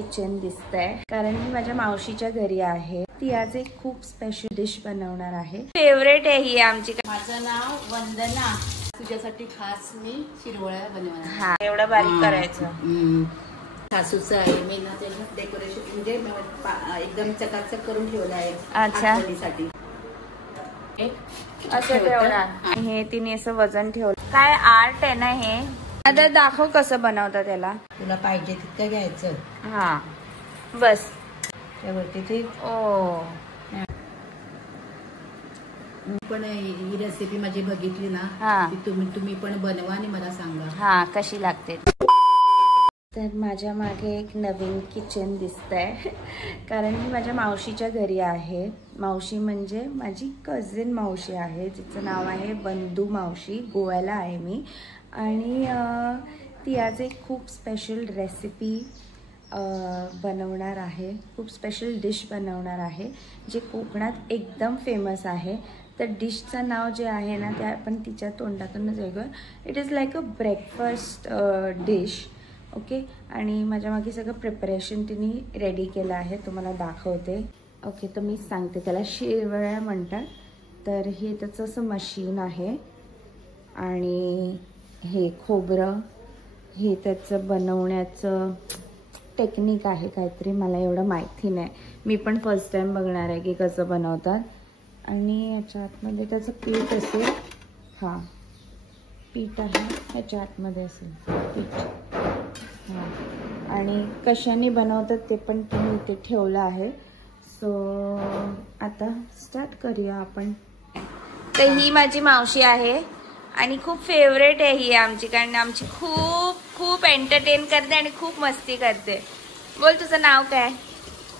Kitchen दिसतंय कारण मी माझ्या मावशीच्या घरी आहे। ती आज एक खूप स्पेशल डिश बनवणार आहे। फेवरेट आहे ही आमची। माझं नाव वंदना, तुझ्यासाठी खास मी शिरवळ्या बनवणार। हा, एवढं बारीक करायचं। सासूचं आहे, मी ना त्याचं डेकोरेशन म्हणजे एकदम चकाचक करून ठेवलं आहे। अच्छा, असं ठेवणार। हे तिने असं वजन ठेवलं। काय आर्ट आहे ना हे। आता दाखव कसं बनवतात त्याला। तुला पाहिजे तितकं घ्यायचं। हा बस त्यावरती ते पण ही रेसिपी माझी बघितली ना, तुम्ही पण बनवा आणि मला सांगा हा कशी लागते। तर माझ्या मागे एक नवीन किचन दिसतंय कारण मी माझ्या मावशीच्या घरी आहे। मावशी म्हणजे माझी कझिन मावशी आहे, जिचं नाव आहे बंधू मावशी। गोव्याला आहे मी। आणि ती आज एक खूप स्पेशल रेसिपी बनवणार आहे, खूप स्पेशल डिश बनवणार आहे जे कोकणात एकदम फेमस आहे। तर डिशचं नाव जे आहे ना ते आपण तिच्या तोंडातूनच ऐकूया। It is like a breakfast dish. Okay, आणि माझ्या मागे सगळं प्रिपरेशन तिने रेडी केलं आहे, तुम्हाला दाखवते। ओके, तर मी सांगते, त्याला शिरवळ्या म्हणतात। तर हे त्याचं असं मशीन आहे आणि हे खोबरं, हे त्याचं बनवण्याचं टेक्निक आहे काहीतरी, मला एवढं माहिती नाही। मी पण फर्स्ट टाइम बघणार आहे की कसं बनवतात। आणि याच्या आतमध्ये त्याचं पीठ असेल। हा पीठ आहे, ह्याच्या आतमध्ये असेल पीठ। हा, आणि कशाने बनवतात ते पण तुम्ही इथे ठेवलं आहे। सो आता स्टार्ट करूया आपण। तर ही माझी मावशी आहे आणि खूप फेवरेट आहे ही आमची, कारण आमची खूप खूप एंटरटेन करते आणि खूप मस्ती करते। बोल, तुझं नाव काय?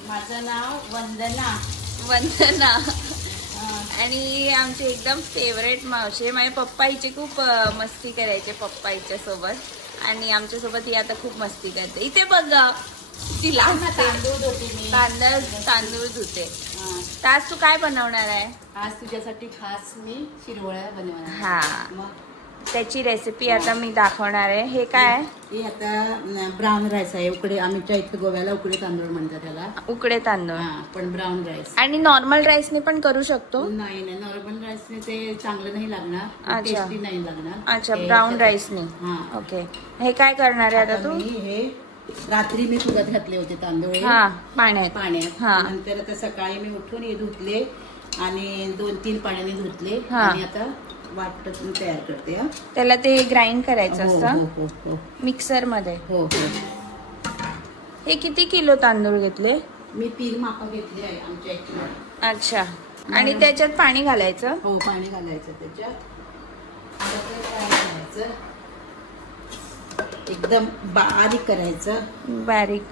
माझं नाव वंदना। वंदना। आणि आमची एकदम फेवरेट मावशी आहे। माझे पप्पा हिची खूप मस्ती करायचे पप्पा हिच्या सोबत, आणि आमच्या सोबत ही आता खूप मस्ती करते। इथे बघ, तिला तांदूळ धुते। तर आज तू काय बनवणार आहे? आज तुझ्यासाठी खास मी शिरवळ्या बनवणार। हा, त्याची रेसिपी आता मी दाखवणार आहे। हे काय? हे आता ब्राऊन राईस आहे। उकडे, आमच्या इथे गोव्याला उकडे तांदूळ म्हणतात त्याला, उकडे तांदूळ। पण ब्राऊन राईस। आणि नॉर्मल राईसने पण करू शकतो? नाही नाही, नॉर्मल राईसने ते चांगलं नाही लागणार, टेस्टी नाही लागणार। अच्छा, ब्राऊन राईसने। ओके, हे काय करणार आहे आता तू? हे रात्री मी भिजत घातले होते तांदूळ पाण्यात। नंतर आता सकाळी मी उठून हे धुतले आणि 2-3 पाण्याने धुतले आणि आता वाटण तयार करते। त्याला ते ग्राइंड करायचं असतं? हो, मिक्सर मध्ये। हो। हे किती किलो तांदूळ घेतले? मी 3 मापा घेतली आहे आमच्या इथे। अच्छा, आणि त्याच्यात पाणी घालायचं? हो, पाणी घालायचं त्याच्यात। एकदम बारीक करायचं, बारीक।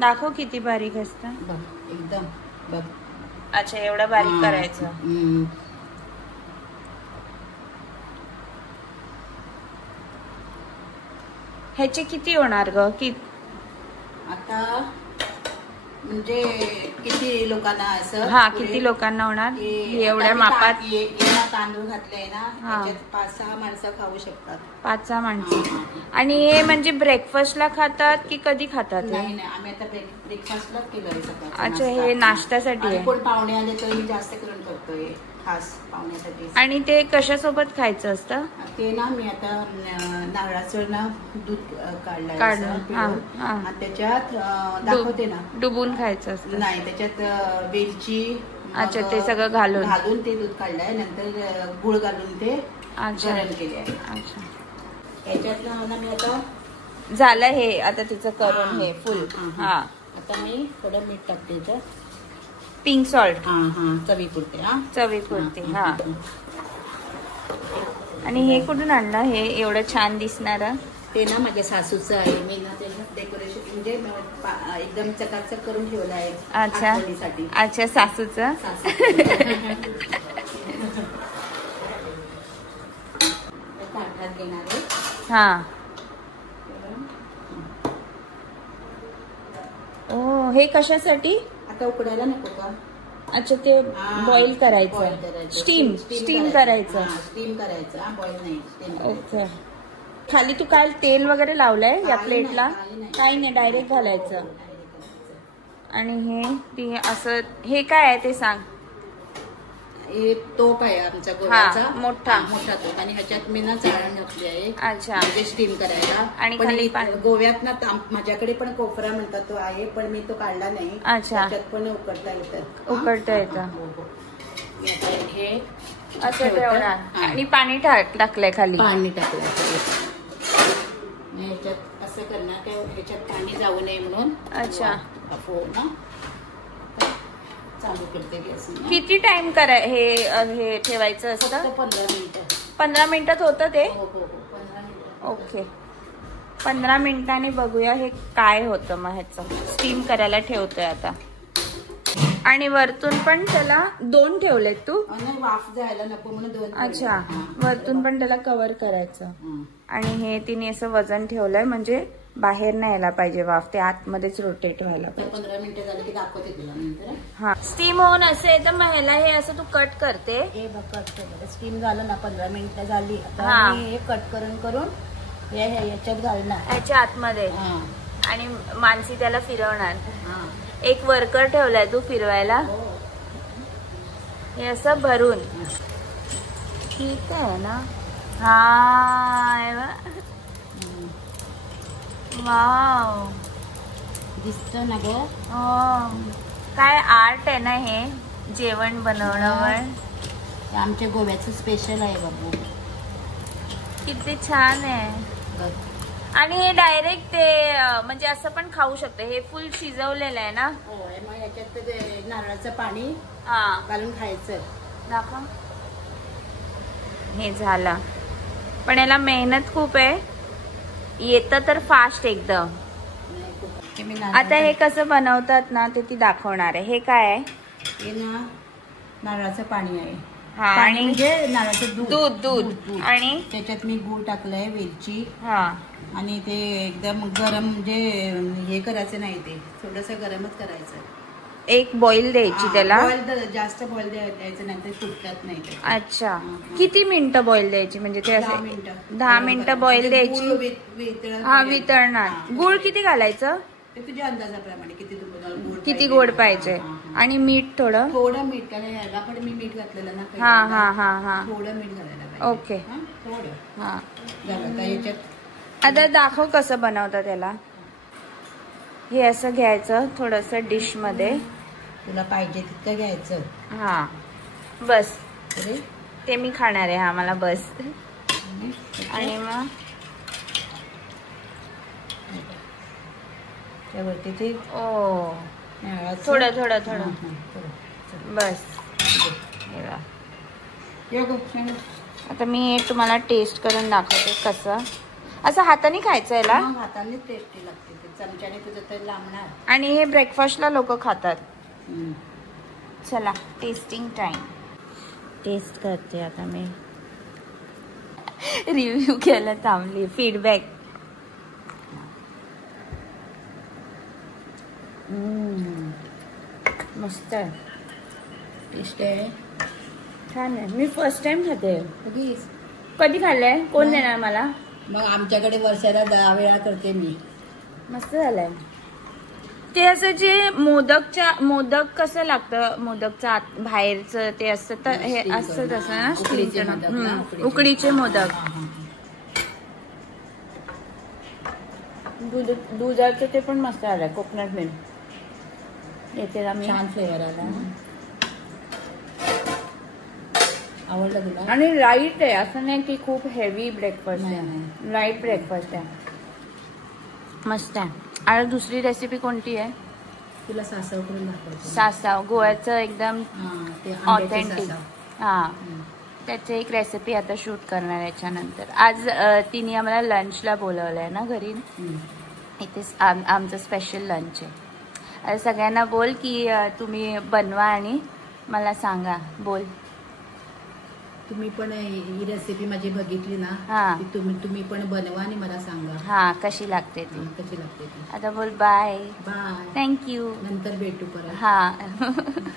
दाखव किती बारीक असतं एकदम बघ। अच्छा, एवढं बारीक करायचं। ह्याचे किती होणार ग? आता म्हणजे किती लोकांना असं? किती लोकांना होणार एवढ्या मापात? तांदूळ घातले ना, 5-6 माणसं खाऊ शकतात। 5-6 माणसं। आणि हे म्हणजे ब्रेकफास्टला खातात की कधी खातात? नाही नाही, आम्ही आता ब्रेकफास्टला केलंय सकाळी। अच्छा, हे नाश्त्यासाठी आहे? कोण पाहुणे आले तर मी जास्त करून करतोय खास पाहुण्यासाठी। आणि ते कशासोबत खायचं असतं? ते ना मी आता नारळाचं ना दूध काढलं आणि त्याच्यात दाखवते ना, डुबून खायचं असतं? नाही, त्याच्यात वेलची, अच्छा, ते सगळं घालून ते दूध काढलंय, नंतर गुळ घालून ते गरम केले। अच्छा, याच्यात ना मी आता झालं हे, आता तिचं करून हे फुल। आता मी थोडं मीठ टाकते याच्यात, पिंक सॉल्ट। चवीपुरते। चवीपुरते। आणि हे कुठून आणलं हे एवढं छान दिसणार? ते ना माझ्या सासूचं आहे, मी ना त्याचं डेकोरेशन म्हणजे एकदम चकाचक करून ठेवलं आहे। अच्छा, सासूचं। ताटात घेणार आहे। ओ, हे कशासाठी? आता उकडायला नको का? अच्छा, ते बॉईल करायचं, स्टीम करायचं। स्टीम करायचं, बॉईल नाही, स्टीम करायचं। ओके, खाली तू काय तेल वगैरे लावलंय या प्लेटला? काही नाही, डायरेक्ट घालायचं. आणि हे ती असं हे काय आहे ते सांग. हे तोप आहे आमचा गोव्याचा, मोठा तोप. आणि ह्याच्यात मी ना चाळण घातली आहे. अच्छा. म्हणजे स्टीम करायला. आणि खाली गोव्यात ना माझ्याकडे पण कोपरा म्हणतात तो आहे, पण मी तो काढला नाही. अच्छा. त्याच्यात पण उकडता येतं. हे असं ठेवणार आणि पाणी टाकलंय खाली. पाणी टाकलंय ह्याच्यात असं करणार की ह्याच्यात पाणी जाऊ नये म्हणून. अच्छा. हो ना. चालू करते गॅस. किती टाइम हे ठेवायचं असतं? 15 मिनिटं. 15 मिनिटात होतं ते? हो 15 मिनिटं. ओके. 15 मिनिटांनी बघूया हे काय होतं. मग ह्याचं स्टीम करायला ठेवतोय आता. आणि वरतून पण त्याला 2 ठेवलेत तू? नाही, वाफ जायला नको म्हणून 2. अच्छा. वरतून पण त्याला कव्हर करायचं. आणि हे तिने असं वजन ठेवलंय म्हणजे बाहेर नाही यायला पाहिजे वाफ, ते आतमध्येच रोटेट व्हायला पाहिजे. 15 मिनिटं झाली की दाखवते तुला नंतर. हा, स्टीम होऊन असेल तर मग ह्याला हे असं तू कट करते. हे बघ, कट केलं. स्टीम झालं ना, 15 मिनिटं झाली. आता हे कट करून याच्यात घालणार, ह्याच्या आतमध्ये. आणि मानसी त्याला फिरवणार. एक वर्कर ठेवलाय तू फिरवायला. हे असं भरून. ठीक आहे ना. हा, वाव, दिसत ना ग. काय आर्ट आहे ना हे जेवण बनवण्यावर. आमच्या गोव्याचं स्पेशल आहे बाबू. किती छान आहे. आणि हे डायरेक्ट ते म्हणजे असं पण खाऊ शकते. हे फुल शिजवलेलं आहे ना. हो. मग याच्यात नारळाचं पाणी घालून खायचं. दाखव. हे झालं, पण याला मेहनत खूप आहे. येतं तर फास्ट एकदम. आता हे कसं बनवतात ना ते ती दाखवणार आहे. हे काय आहे? हे ना नारळाचं पाणी आहे. आणि म्हणजे नारळाचं दूध. आणि त्याच्यात मी गूळ टाकलंय, वेलची. आणि ते एकदम गरम, म्हणजे हे करायचं नाही, ते थोडस गरमच करायचं. एक बॉईल द्यायची त्याला. जास्त बॉईल द्यायचं नाही, ते फुटतात नाही. अच्छा. किती मिनिटं बॉईल द्यायची? म्हणजे ते असं 10 मिनिटं बॉईल द्यायची. वितळणार. गुळ किती घालायचं? ते तुझ्या अंदाजाप्रमाणे किती गोड पाहिजे. आणि मीठ थोडं मीठ घालायला. पण मी मीठ घातलेलं ना. थोडं मीठ घालायला. ओके. थोडं झालं. याच्यात आता दाखव कसं बनवतात त्याला. हे असं घ्यायचं थोडस डिश मध्ये. तुला पाहिजे तितकं घ्यायचं. बस. ते मी खाणार आहे. मला बस. आणि मग त्यावरती ते थोडं बस. आता मी तुम्हाला टेस्ट करून दाखवते कसं. असं हाताने खायचं याला. हाताने टेस्टी लागते. चमच्याने तुझं तर लांबणार. आणि हे ब्रेकफास्टला लोक खातात. चला, टेस्टिंग टाइम. टेस्ट करते आता मी. रिव्ह्यू घ्यायला थांबली. फीडबॅक. मस्त आहे. टेस्ट आहे. छान आहे. मी फर्स्ट टाइम खाते. कधी खाल्लंय? कोण देणार मला? मग आमच्याकडे वर्षाला 10 वेळा करते मी. मस्त झालंय. ते असं जे मोदक कसं लागतं, मोदकचं बाहेरचं ते असतं, तर हे असं तसं ना. उकडीचे मोदक. दुधाचं ते पण मस्त आलंय. कोकोनट मिल्क येते. छान फ्लेवर आला. आवडलं तुला? आणि लाईट आहे. असं नाही की खूप हेवी ब्रेकफास्ट आहे. लाईट ब्रेकफास्ट आहे. मस्त आहे. आणि दुसरी रेसिपी कोणती आहे? तुला सासव करून दाखवते. सासव गोव्याचं एकदम ऑथेंटिक. त्याची एक रेसिपी आता शूट करणार याच्यानंतर. आज तिने आम्हाला लंचला बोलवलंय ना घरी. इथे आमचं स्पेशल लंच आहे. सगळ्यांना बोल की तुम्ही बनवा आणि मला सांगा. बोल. तुम्ही पण ही रेसिपी माझी बघितली ना, तुम्ही पण बनवा आणि मला सांगा कशी लागते ती. कशी लागते ती. आता बोल बाय. बाय. थँक्यू. नंतर भेटू परत.